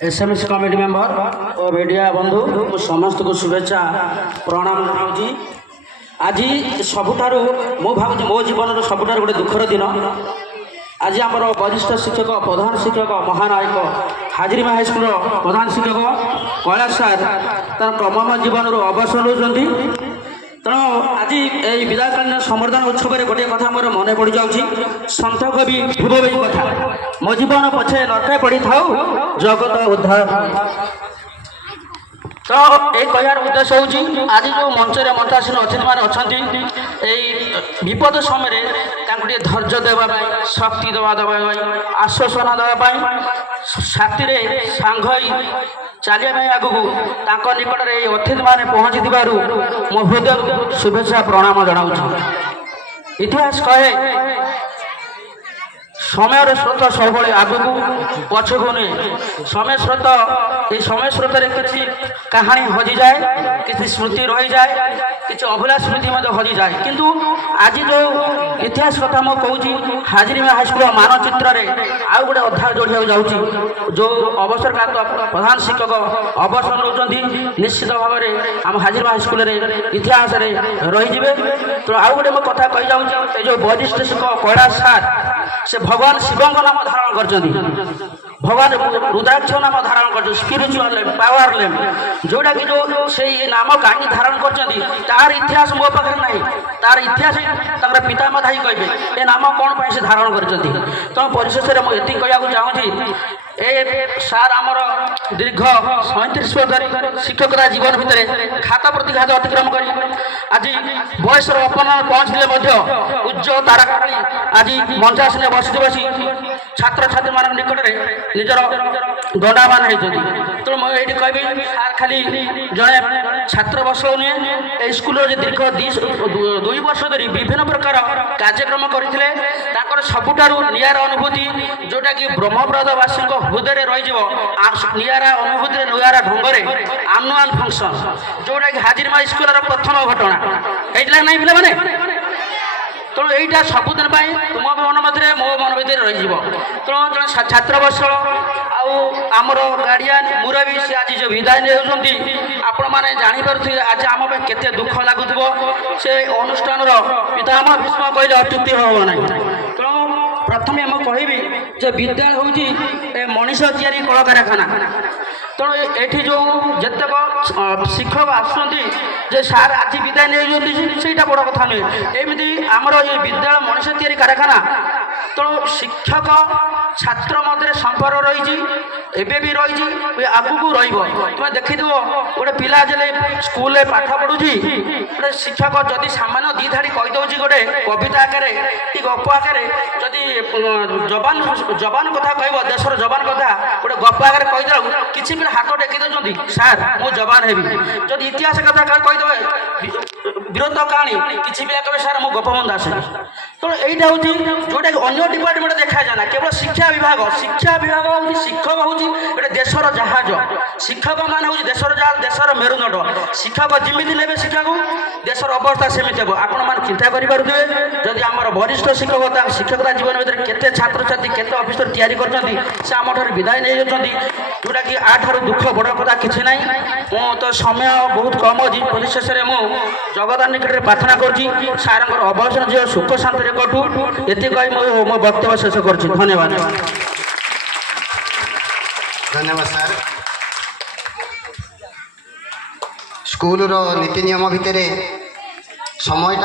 SMS committee member और media बंधु समस्त को शुभेच्छा प्रणाम जनाऊँ। आज सबुठार मु भावुँ मो जीवन सबुठार गोटे दुखर दिन। आज आमर वरिष्ठ शिक्षक प्रधान शिक्षक महानायक हाजिरीमा हाईस्कूल प्रधान शिक्षक कैलाश सार तर क्रम जीवन अवसर होती। तेणु आज ये विदायकालीन संबर्धना उत्सव में गोटे कथा मोर मन पड़ जाऊँगी सन्थ कवि भूदेवी कथा मो जीवन पछे लटकाई पड़ी था जगत उद्धार। तो ये कहर उद्देश्य हूँ आज जो मंचर मंचासीन अतिथि मैंने अच्छा विपद समय धैर्य देवाई शक्ति देवाई आश्वासना देवाई साथी सांग चलिए आगू निकट में अतिथि मैंने पहुँची मो हृदय शुभेच्छा प्रणाम जनाऊँ। इतिहास कहे समय स्रोत सब आगू पछक नुहे समय स्रोत ये समय स्रोत किसी कहानी हजि जाए किसी स्मृति रही जाए किसी अभूला स्मृति हजि जाए। किंतु आज जो इतिहास कथा मुझे कहूँ हाजिरीमा हाईस्कूल मानचित्र में आउ गोटे अध्याय जोड़िया जाऊँगी जो अवसर प्राप्त प्रधान शिक्षक अवसर नौ निश्चित भाव में आम हाजिरीमा हाईस्कूल इतिहास रही। तो आउ गोटे मो कथा कही जाऊँ जो वरिष्ठ शिक्षक कैलाश सार से भगवान शिव नाम धारण कर भगवान रुद्राक्ष नाम धारण कर स्पिरिचुअल पावर लेम जोटा कि जो से नाम कहीं धारण कर इतिहास मो पाखे ना तार इतिहास पितामाता ही कहे ये नाम कौन पर से धारण कर। तो परिशेष में मुझे कहूँ चाहूँगी ए सार आमर दीर्घ 37 वर्ष धरी शिक्षकता जीवन भितर खाता प्रति घात अतिक्रम कर आज बयस अपना पहुँचले उज्जवल तारका आज मंचासीन बसी बसी छात्र छात्री मान निकट में निजर दंडामान होती। तो मुझे कहि सार खाली जड़े छात्र बस नुहे स्कूल दीर्घ 2 वर्ष धरी विभिन्न प्रकार कार्यक्रम करते सबुठार निआर अनुभूति जोटा कि ब्रह्मप्रदवासी हृदय रही निआरा अनुभूति निआरा ढंग से आनुआल फंक्शन जोटा कि हाजिरीमा स्कूल प्रथम घटना होता ना पिला माने। तो यहीटा सबुदिन तुम मन मध्य मो मन भर रही। तो जो छात्र बस आमर गार्डियन मुरबी सी आज जो विदाय नहीं आपण मैंने जापर आज आम के दुख लगुव से अनुष्ठान पितामह भीष्म कहले अत्युक्ति हम ना। तेणु प्रथम आम कहि विद्यालय हूँ मनीष तैयारी कल कारखाना। तेणु ये जो जितक शिक्षक आसुँच सार आज विदाय नहीं से बड़ कथा नुहे एमती आमर ये विद्यालय मनीष तैयारी कारखाना। तेणु शिक्षक छात्र मध्य संपर्क रही एवं भी रही आगू रुम देखिद गोटे पिला जब स्कूल पाठ पढ़ुची गोटे शिक्षक जदि सामान्य 2 धाड़ी कहीदे गोटे कविता आकार कि गप आकार जदि जबान जबान कथा कह देशर जबान कथा गोटे गप आकार कहीदे किसी पिला हाथ टेकी दे सार मु जबान हेबी जदि इतिहास कथा कहीदे वीरत्व कहानी किसी पिला कहे सार मु गोपबंधु दास। तो यहाँ हूँ जोटा कि अन्य डिपार्टमेंट देखा जाए ना केवल शिक्षा विभाग हूँ शिक्षक हूँ गोटे देशर जहाज शिक्षक मान हूँ देशर जहाज देशर मेरुदंड शिक्षक जमी ने शिक्षा को देशर अवस्था सेमती हे आपण मैंने चिंता करेंगे जदि आम वरिष्ठ शिक्षक शिक्षकता जीवन भर के छात्र छात्री के अफिसर तैयारी कर विदाय नहीं जाती जोटा कि आठार दुख बड़ कथा किसी ना। तो समय बहुत कम अच्छी परिशेष में मुझे जगदान निकट में प्रार्थना कर सार अवसर जो सुख शांति कटू ये कही मो वक्तव्य शेष कर। धन्यवाद धन्यवाद सर। स्कूल नीति नियम भितर समय